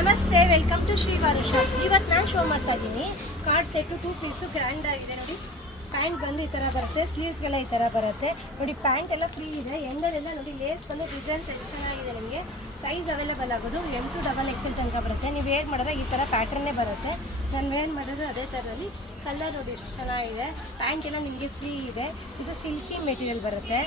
ನಮಸ್ತೆ, welcome to Shri ವಾರುಷಾ. ಇವತ್ತು ನಾನು ಶೋ ಮಾಡ್ತಾ ಇದ್ದೀನಿ ಕಾರ್ಡ್ ಸೆಟ್ಟು 2 ಪೀಸು ಗ್ರ್ಯಾಂಡ್ ಆಗಿದೆ ನೋಡಿ. ಪ್ಯಾಂಟ್ ಬಂದು ಈ ಥರ ಬರುತ್ತೆ, ಸ್ಲೀವ್ಸ್ಗೆಲ್ಲ ಈ ಥರ ಬರುತ್ತೆ ನೋಡಿ. ಪ್ಯಾಂಟ್ ಎಲ್ಲ ಫ್ರೀ ಇದೆ, ಎಂಡಲ್ಲೆಲ್ಲ ನೋಡಿ ಲೇಸ್ ಬಂದು ಡಿಸೈನ್ಸ್ ಎಷ್ಟು ಚೆನ್ನಾಗಿದೆ. ನಿಮಗೆ ಸೈಜ್ ಅವೈಲೇಬಲ್ ಆಗೋದು M2XXL ತನಕ ಬರುತ್ತೆ. ನೀವು ವೇರ್ ಮಾಡಿದ್ರೆ ಈ ಥರ ಪ್ಯಾಟ್ರನ್ನೇ ಬರುತ್ತೆ. ನಾನು ವೇರ್ ಮಾಡೋದು ಅದೇ ಥರದಲ್ಲಿ. ಕಲರ್ ನೋಡಿ ಎಷ್ಟು ಚೆನ್ನಾಗಿದೆ. ಪ್ಯಾಂಟ್ ಎಲ್ಲ ನಿಮಗೆ ಫ್ರೀ ಇದೆ. ಇದು ಸಿಲ್ಕಿ ಮೆಟೀರಿಯಲ್ ಬರುತ್ತೆ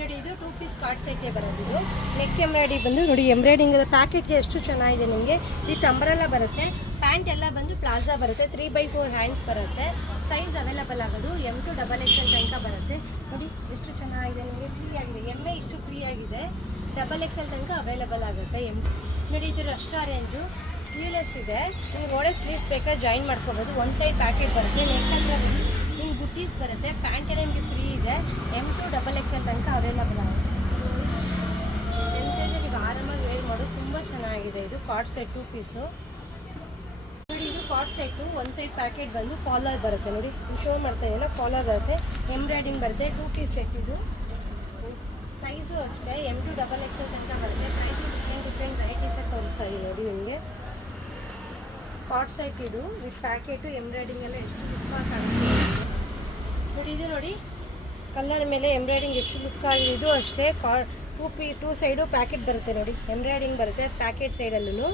ನೋಡಿ. ಇದು 2 ಪೀಸ್ ಕಾರ್ಡ್ ಸೆಟ್ಟೇ ಬರೋದು. ಇದು ನೆಕ್ ಎಂಬ್ರಾಯ್ಡಿಂಗ್ ಬಂದು ನೋಡಿ, ಎಂಬ್ರಾಯ್ಡಿಂಗ್ ಪ್ಯಾಕೆಟ್ಗೆ ಎಷ್ಟು ಚೆನ್ನಾಗಿದೆ. ನಿಮಗೆ ವಿತ್ ಅಂಬ್ರೆಲ್ಲ ಬರುತ್ತೆ. ಪ್ಯಾಂಟ್ ಎಲ್ಲ ಬಂದು ಪ್ಲಾಜಾ ಬರುತ್ತೆ. 3/4 ಹ್ಯಾಂಡ್ಸ್ ಬರುತ್ತೆ. ಸೈಜ್ ಅವೈಲೇಬಲ್ ಆಗೋದು M2XXL ತನಕ ಬರುತ್ತೆ ನೋಡಿ. ಎಷ್ಟು ಚೆನ್ನಾಗಿದೆ, ನಿಮಗೆ ಫ್ರೀ ಆಗಿದೆ. ಎಮ್ಮೆ ಇಷ್ಟು ಫ್ರೀ ಆಗಿದೆ. XXL ತನಕ ಅವೈಲೇಬಲ್ ಆಗುತ್ತೆ. ನೋಡಿ, ಇದು ರೆಸ್ಟಾರೆಂಟು ಸ್ಲೀವ್ಲೆಸ್ ಇದೆ. ನೀವು ಒಳಗೆ ಸ್ಲೀವ್ಸ್ ಬೇಕಾದ್ರೆ ಜಾಯಿನ್ ಮಾಡ್ಕೋಬೋದು. ಒಂದು ಸೈಡ್ ಪ್ಯಾಕೆಟ್ ಬರುತ್ತೆ. ನೆಕ್ ಹತ್ರ ನಿಮ್ಗೆ ಬುಟ್ಟೀಸ್ ಬರುತ್ತೆ. ಪ್ಯಾಂಟ್ ಎಲ್ಲ ನಿಮಗೆ ಫ್ರೀ ಇದೆ. M2XXL ತನಕ ಅವೈಲೇಬಲ್ ಆಗುತ್ತೆ. ಎಮ್ ಸೈಜಲ್ಲಿ ನೀವು ಆರಾಮಾಗಿ ವೇರ್ ಮಾಡೋದು. ತುಂಬ ಚೆನ್ನಾಗಿದೆ. ಇದು ಕಾರ್ಡ್ ಸೆಟ್ 2 ಪೀಸು ನೋಡಿ. ಇದು ಕಾರ್ಡ್ ಸೆಟ್ಟು ಒಂದು ಸೈಡ್ ಪ್ಯಾಕೆಟ್ ಬಂದು ಕಾಲರ್ ಬರುತ್ತೆ ನೋಡಿ. ಶೋ ಮಾಡ್ತಾ ಇದೆಯಲ್ಲ, ಕಾಲರ್ ಬರುತ್ತೆ. ಎಂಬ್ರಾಯ್ಡಿಂಗ್ ಬರುತ್ತೆ. 2 ಪೀಸ್ ಸೆಟ್ ಇದು. ಸೈಜು ಅಷ್ಟೇ M2XXL ತನಕ ಬರುತ್ತೆ. ಪ್ರೈಸು ಡಿಫ್ರೆಂಟ್ ವೆರೈಟೀಸಾಗಿ ತೋರಿಸ್ತಾ ಇದೆ ನೋಡಿ. ನಿಮಗೆ ಕಾರ್ಡ್ ಸೆಟ್ ಇದು ವಿತ್ ಪ್ಯಾಕೆಟು ಎಂಬ್ರಾಯ್ಡಿಂಗ್ ಎಲ್ಲ ಎಷ್ಟು ಲುಕ್ಕಾಗಿ ಕಾಣಿಸ್ತಾ ನೋಡಿ. ಇದು ನೋಡಿ, ಕಲರ್ ಮೇಲೆ ಎಂಬ್ರಾಯ್ಡಿಂಗ್ ಎಷ್ಟು ಲುಕ್ ಆಗಿದೆ. ಇದು ಅಷ್ಟೇ 2 ಸೈಡು ಪ್ಯಾಕೆಟ್ ಬರುತ್ತೆ ನೋಡಿ. ಎಂಬ್ರಾಯ್ಡಿಂಗ್ ಬರುತ್ತೆ ಪ್ಯಾಕೆಟ್ ಸೈಡಲ್ಲೂ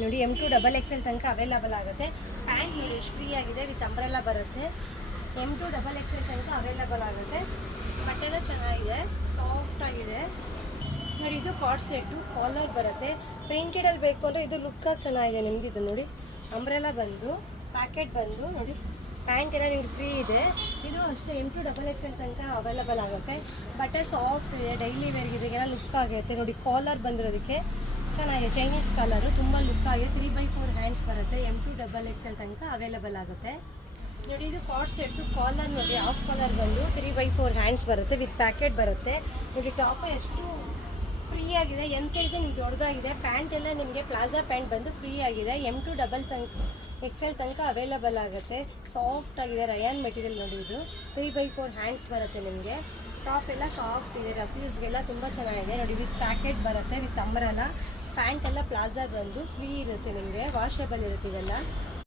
ನೋಡಿ. M2XXL ತನಕ ಅವೈಲೇಬಲ್ ಆಗುತ್ತೆ. ಪ್ಯಾಂಟ್ ನೋಡಿ ಎಷ್ಟು ಫ್ರೀ ಆಗಿದೆ. ವಿತ್ ಅಂಬ್ರೆಲ್ಲ ಬರುತ್ತೆ. M2XXL ತನಕ ಅವೈಲೇಬಲ್ ಆಗುತ್ತೆ. ಬಟ್ಟೆಲ್ಲ ಚೆನ್ನಾಗಿದೆ, ಸಾಫ್ಟ್ ಆಗಿದೆ ನೋಡಿ. ಇದು ಕಾರ್ಡ್ ಸೆಟ್ಟು ಕಾಲರ್ ಬರುತ್ತೆ. ಪ್ರಿಂಟೆಡಲ್ಲಿ ಬೇಕು ಅಂದರೆ ಇದು ಲುಕ್ಕ ಚೆನ್ನಾಗಿದೆ ನಿಮ್ದು. ಇದು ನೋಡಿ, ಅಂಬ್ರೆಲ್ಲ ಬಂದು ಪ್ಯಾಕೆಟ್ ಬಂದು ನೋಡಿ. ಪ್ಯಾಂಟ್ ಎಲ್ಲ ನಿಮ್ಗೆ ಫ್ರೀ ಇದೆ. ಇದು ಅಷ್ಟೇ M2XXL ತನಕ ಅವೈಲೇಬಲ್ ಆಗುತ್ತೆ. ಬಟ್ಟೆ ಸಾಫ್ಟ್ ಇದೆ, ಡೈಲಿ ವೇರ್ಗೆ ಇದಕ್ಕೆಲ್ಲ ಲುಕ್ ಆಗುತ್ತೆ ನೋಡಿ. ಕಾಲರ್ ಬಂದಿರೋದಕ್ಕೆ ಚೆನ್ನಾಗಿದೆ. ಚೈನೀಸ್ ಕಾಲರು ತುಂಬ ಲುಕ್ ಆಗಿದೆ. 3/4 ಹ್ಯಾಂಡ್ಸ್ ಬರುತ್ತೆ. M2XXL ತನಕ ಅವೈಲೇಬಲ್ ಆಗುತ್ತೆ ನೋಡಿ. ಇದು ಕಾರ್ಡ್ ಸೆಟ್ಟು ಕಾಲರ್ ನೋಡಿ. ಆಫ್ ಕಾಲರ್ ಬಂದು 3/4 ಹ್ಯಾಂಡ್ಸ್ ಬರುತ್ತೆ. ವಿತ್ ಪ್ಯಾಕೆಟ್ ಬರುತ್ತೆ ನೋಡಿ. ಟಾಪ್ ಎಷ್ಟು ಫ್ರೀ ಆಗಿದೆ. ಎಮ್ ಸೈಜ್ ನಿಮ್ಗೆ ದೊಡ್ಡದಾಗಿದೆ. ಪ್ಯಾಂಟ್ ಎಲ್ಲ ನಿಮಗೆ ಪ್ಲಾಜಾ ಪ್ಯಾಂಟ್ ಬಂದು ಫ್ರೀ ಆಗಿದೆ. M2XXL ತನಕ ಅವೈಲೇಬಲ್ ಆಗುತ್ತೆ. ಸಾಫ್ಟ್ ಆಗಿದೆ. ರಯಾನ್ ಮೆಟೀರಿಯಲ್ ನೋಡಿ. ಇದು 3/4 ಹ್ಯಾಂಡ್ಸ್ ಬರುತ್ತೆ. ನಿಮಗೆ ಟಾಪ್ ಎಲ್ಲ ಸಾಫ್ಟ್ ಇದೆ. ರಫ್ಯೂಸ್ಗೆಲ್ಲ ತುಂಬ ಚೆನ್ನಾಗಿದೆ ನೋಡಿ. ವಿತ್ ಪ್ಯಾಕೆಟ್ ಬರುತ್ತೆ. With umbrella. ಪ್ಯಾಂಟ್ ಎಲ್ಲ ಪ್ಲಾಜಾ ಬಂದು ಫ್ರೀ ಇರುತ್ತೆ. ನಿಮಗೆ ವಾಷೇಬಲ್ ಇರುತ್ತೆ ಇದೆಲ್ಲ.